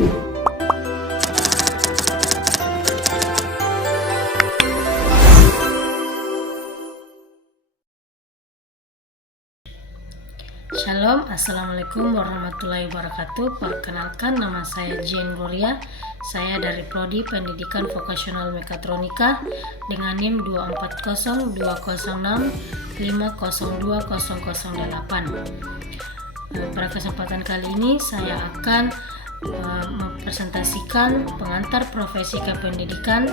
Shalom, Assalamualaikum warahmatullahi wabarakatuh. Perkenalkan, nama saya Jane Gloria. Saya dari Prodi Pendidikan Vokasional Mekatronika dengan NIM 240206502008. Pada kesempatan kali ini saya akan mempresentasikan pengantar profesi kependidikan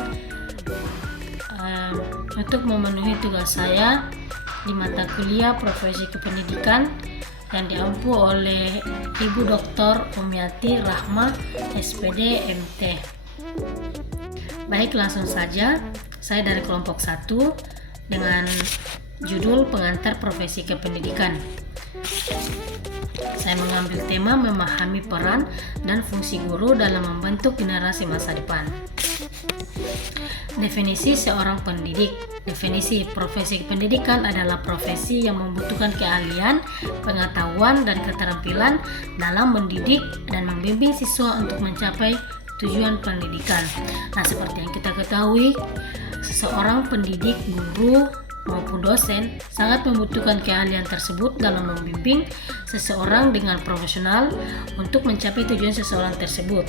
untuk memenuhi tugas saya di mata kuliah profesi kependidikan yang diampu oleh Ibu Dr. Umiati Rahma, SPD MT. Baik, langsung saja. Saya dari kelompok 1 dengan judul pengantar profesi kependidikan. Saya mengambil tema memahami peran dan fungsi guru dalam membentuk generasi masa depan. Definisi seorang pendidik. Definisi profesi pendidikan adalah profesi yang membutuhkan keahlian, pengetahuan, dan keterampilan dalam mendidik dan membimbing siswa untuk mencapai tujuan pendidikan. Nah, seperti yang kita ketahui, seseorang pendidik, guru, maupun dosen sangat membutuhkan keahlian tersebut dalam membimbing seseorang dengan profesional untuk mencapai tujuan seseorang tersebut.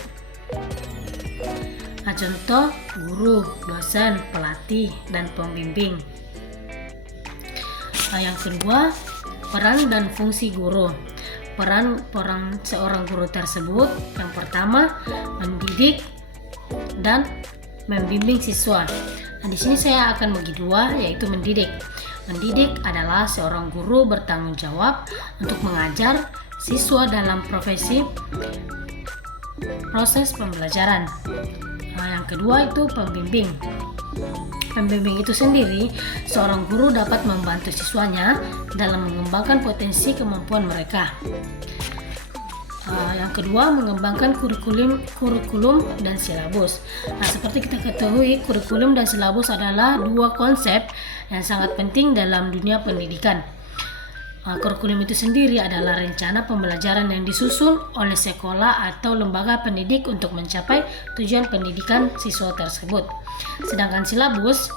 Nah, contoh guru, dosen, pelatih, dan pembimbing. Yang kedua, peran dan fungsi guru. Peran seorang guru tersebut, yang pertama, mendidik dan membimbing siswa. Nah, di sini saya akan bagi dua, yaitu mendidik. Mendidik adalah seorang guru bertanggung jawab untuk mengajar siswa dalam proses pembelajaran. Yang kedua itu pembimbing. Pembimbing itu sendiri, seorang guru dapat membantu siswanya dalam mengembangkan potensi kemampuan mereka. Yang kedua, mengembangkan kurikulum dan silabus. Nah, seperti kita ketahui, kurikulum dan silabus adalah dua konsep yang sangat penting dalam dunia pendidikan. Kurikulum itu sendiri adalah rencana pembelajaran yang disusun oleh sekolah atau lembaga pendidik untuk mencapai tujuan pendidikan siswa tersebut. Sedangkan silabus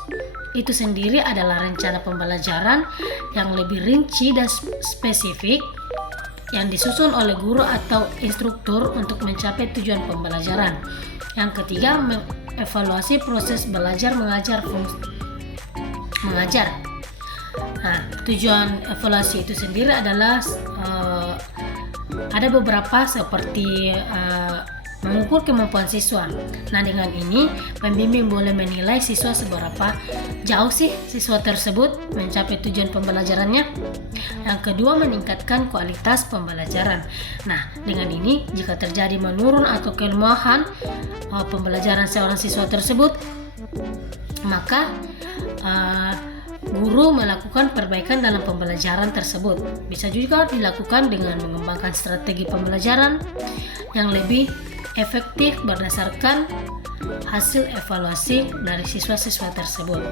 itu sendiri adalah rencana pembelajaran yang lebih rinci dan spesifik yang disusun oleh guru atau instruktur untuk mencapai tujuan pembelajaran. Yang ketiga, mengevaluasi proses belajar mengajar. Nah, tujuan evaluasi itu sendiri adalah ada beberapa seperti mengukur kemampuan siswa. Nah, dengan ini pembimbing boleh menilai siswa seberapa jauh sih siswa tersebut mencapai tujuan pembelajarannya. Yang kedua, meningkatkan kualitas pembelajaran. Nah, dengan ini jika terjadi menurun atau kelemahan pembelajaran seorang siswa tersebut, maka guru melakukan perbaikan dalam pembelajaran tersebut. Bisa juga dilakukan dengan mengembangkan strategi pembelajaran yang lebih efektif berdasarkan hasil evaluasi dari siswa-siswa tersebut.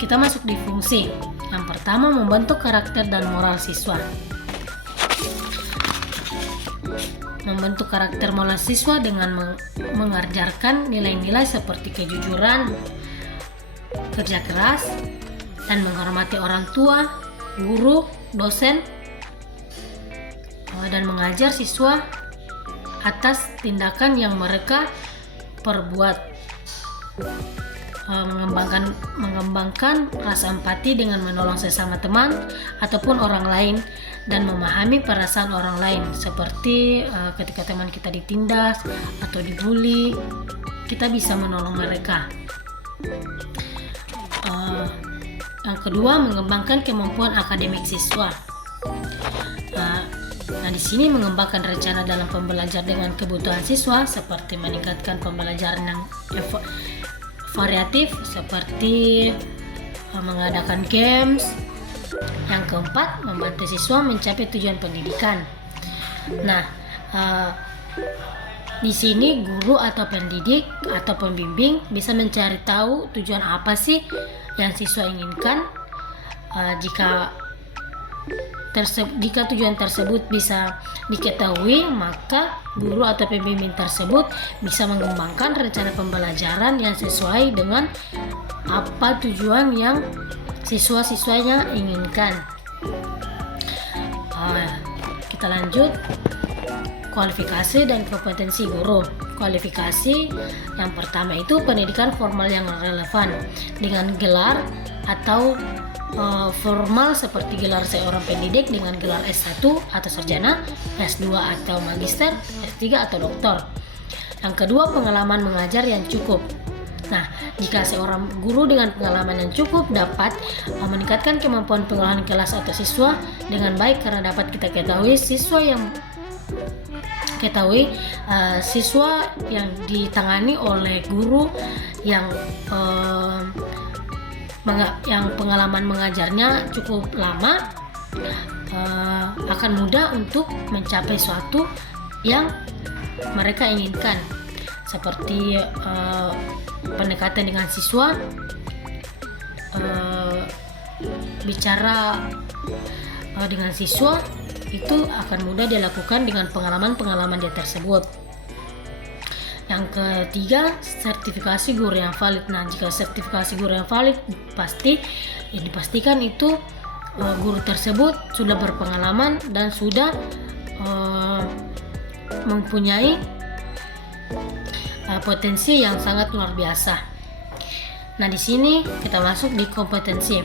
Kita masuk di fungsi. Yang pertama, membentuk karakter dan moral siswa. Membentuk karakter moral siswa dengan mengajarkan nilai-nilai seperti kejujuran, kerja keras, dan menghormati orang tua, guru, dosen, dan mengajar siswa atas tindakan yang mereka perbuat. Mengembangkan rasa empati dengan menolong sesama teman ataupun orang lain dan memahami perasaan orang lain, seperti ketika teman kita ditindas atau dibully, kita bisa menolong mereka. Yang kedua, mengembangkan kemampuan akademik siswa. Nah, di sini mengembangkan rencana dalam pembelajaran dengan kebutuhan siswa, seperti meningkatkan pembelajaran yang variatif, seperti mengadakan games. Yang keempat, membantu siswa mencapai tujuan pendidikan. Nah, di sini guru atau pendidik atau pembimbing bisa mencari tahu tujuan apa sih yang siswa inginkan. Jika jika tujuan tersebut bisa diketahui, maka guru atau pembimbing tersebut bisa mengembangkan rencana pembelajaran yang sesuai dengan apa tujuan yang siswa-siswanya inginkan. Kita lanjut, kualifikasi dan kompetensi guru. Kualifikasi yang pertama itu pendidikan formal yang relevan dengan gelar atau formal seperti gelar seorang pendidik dengan gelar S1 atau sarjana, S2 atau magister, S3 atau doktor. Yang kedua, pengalaman mengajar yang cukup. Nah, jika seorang guru dengan pengalaman yang cukup dapat meningkatkan kemampuan pengolahan kelas atau siswa dengan baik, karena dapat kita ketahui siswa yang ditangani oleh guru yang pengalaman mengajarnya cukup lama akan mudah untuk mencapai suatu yang mereka inginkan, seperti pendekatan dengan siswa, bicara dengan siswa itu akan mudah dilakukan dengan pengalaman dia tersebut. Yang ketiga, sertifikasi guru yang valid. Nah, jika sertifikasi guru yang valid dipastikan itu guru tersebut sudah berpengalaman dan sudah mempunyai potensi yang sangat luar biasa. Nah, di sini kita masuk di kompetensi.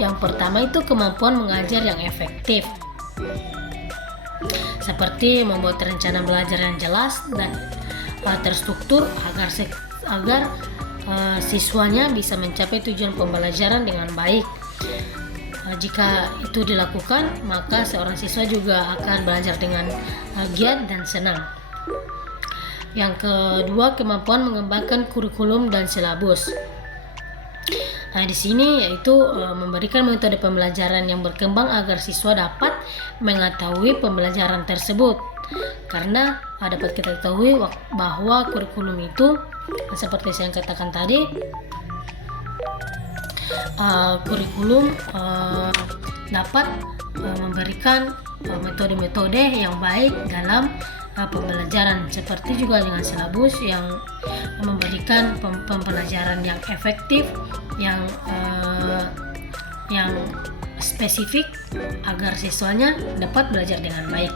Yang pertama itu kemampuan mengajar yang efektif, seperti membuat rencana belajar yang jelas dan terstruktur agar siswanya bisa mencapai tujuan pembelajaran dengan baik. Jika itu dilakukan, maka seorang siswa juga akan belajar dengan giat dan senang. Yang kedua, kemampuan mengembangkan kurikulum dan silabus. Nah, di sini yaitu memberikan metode pembelajaran yang berkembang agar siswa dapat mengetahui pembelajaran tersebut. Karena dapat kita ketahui bahwa kurikulum itu seperti saya katakan tadi, kurikulum dapat memberikan metode-metode yang baik dalam pembelajaran, seperti juga dengan silabus yang memberikan pembelajaran yang efektif, yang spesifik agar siswanya dapat belajar dengan baik.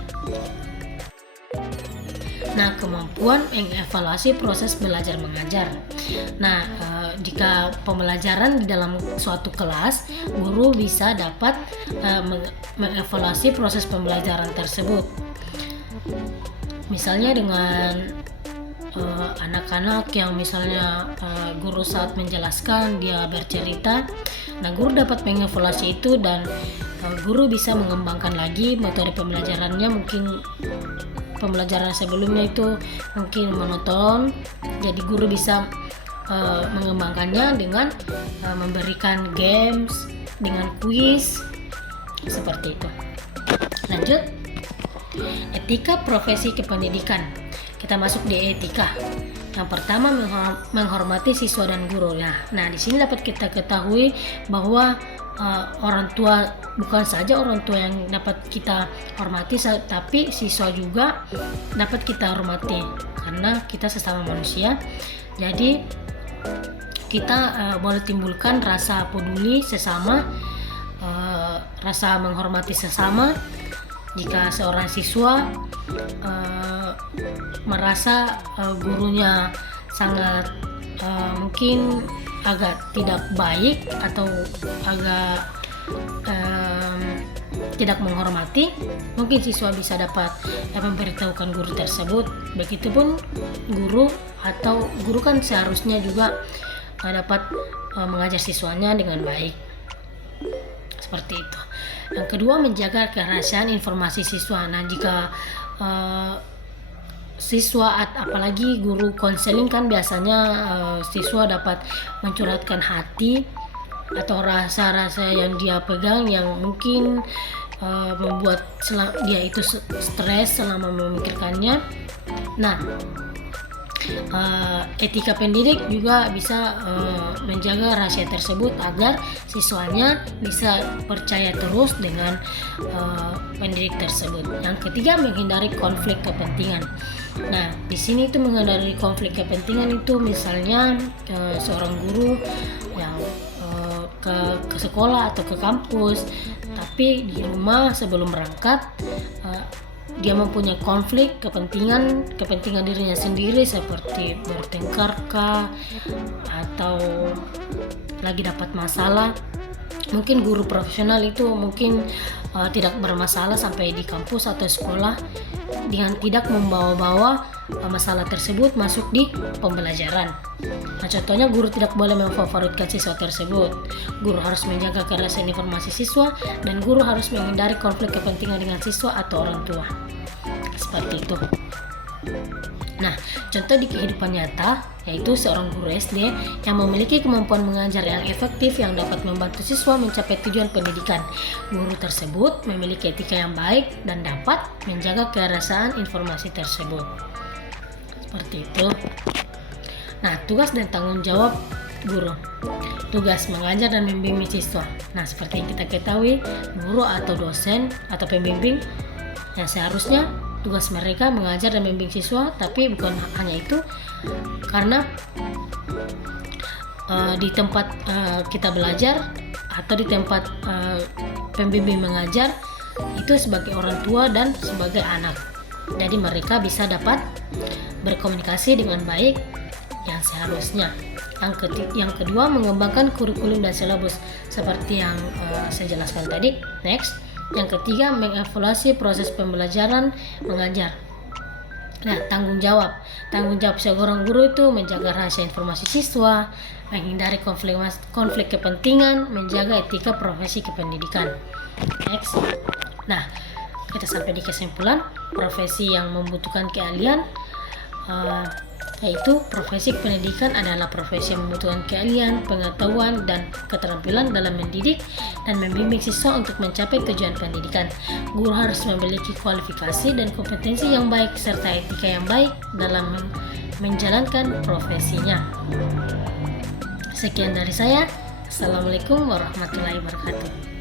Nah, kemampuan mengevaluasi proses belajar mengajar. Nah, jika pembelajaran di dalam suatu kelas, guru bisa dapat mengevaluasi proses pembelajaran tersebut. Misalnya dengan anak-anak yang misalnya guru saat menjelaskan dia bercerita, nah guru dapat mengevaluasi itu dan guru bisa mengembangkan lagi metode pembelajarannya. Mungkin pembelajaran sebelumnya itu mungkin monoton, jadi guru bisa mengembangkannya dengan memberikan games, dengan kuis, seperti itu. Lanjut, etika profesi kependidikan. Kita masuk di etika. Yang pertama, menghormati siswa dan guru. Nah, di sini dapat kita ketahui bahwa orang tua, bukan saja orang tua yang dapat kita hormati, tapi siswa juga dapat kita hormati karena kita sesama manusia. Jadi kita boleh timbulkan rasa peduli sesama, rasa menghormati sesama. Jika seorang siswa merasa gurunya sangat mungkin agak tidak baik atau agak tidak menghormati, mungkin siswa bisa dapat memberitahukan guru tersebut. Begitupun guru kan seharusnya juga dapat mengajar siswanya dengan baik, seperti itu. Yang kedua, menjaga kerahasiaan informasi siswa. Nah, jika siswa apalagi guru konseling kan biasanya siswa dapat mencurhatkan hati atau rasa-rasa yang dia pegang yang mungkin membuat dia itu stres selama memikirkannya. Nah, Etika pendidik juga bisa menjaga rahasia tersebut agar siswanya bisa percaya terus dengan pendidik tersebut. Yang ketiga, menghindari konflik kepentingan. Nah, di sini itu menghindari konflik kepentingan itu misalnya seorang guru yang ke sekolah atau ke kampus, tapi di rumah sebelum berangkat dia mempunyai konflik kepentingan dirinya sendiri, seperti bertengkar kah, atau lagi dapat masalah. Mungkin guru profesional itu mungkin tidak bermasalah sampai di kampus atau sekolah dengan tidak membawa-bawa masalah tersebut masuk di pembelajaran. Nah, contohnya guru tidak boleh memfavoritkan siswa tersebut. Guru harus menjaga kerahasiaan informasi siswa, dan guru harus menghindari konflik kepentingan dengan siswa atau orang tua. Seperti itu. Nah, contoh di kehidupan nyata yaitu seorang guru SD yang memiliki kemampuan mengajar yang efektif yang dapat membantu siswa mencapai tujuan pendidikan. Guru tersebut memiliki etika yang baik dan dapat menjaga kerahasiaan informasi tersebut. Seperti itu. Nah, tugas dan tanggung jawab guru. Tugas mengajar dan membimbing siswa. Nah, seperti yang kita ketahui, guru atau dosen atau pembimbing yang seharusnya tugas mereka mengajar dan membimbing siswa, tapi bukan hanya itu, karena di tempat kita belajar atau di tempat pembimbing mengajar itu sebagai orang tua dan sebagai anak. Jadi mereka bisa dapat berkomunikasi dengan baik yang seharusnya. Yang kedua, mengembangkan kurikulum dan silabus seperti yang saya jelaskan tadi. Next. Yang ketiga, mengevaluasi proses pembelajaran mengajar. Nah, tanggung jawab seorang guru itu menjaga rahasia informasi siswa, menghindari konflik kepentingan, menjaga etika profesi kependidikan. Next. Nah, kita sampai di kesimpulan, profesi yang membutuhkan keahlian yaitu profesi pendidikan adalah profesi yang membutuhkan keahlian, pengetahuan, dan keterampilan dalam mendidik dan membimbing siswa untuk mencapai tujuan pendidikan. Guru harus memiliki kualifikasi dan kompetensi yang baik serta etika yang baik dalam menjalankan profesinya. Sekian dari saya. Assalamualaikum warahmatullahi wabarakatuh.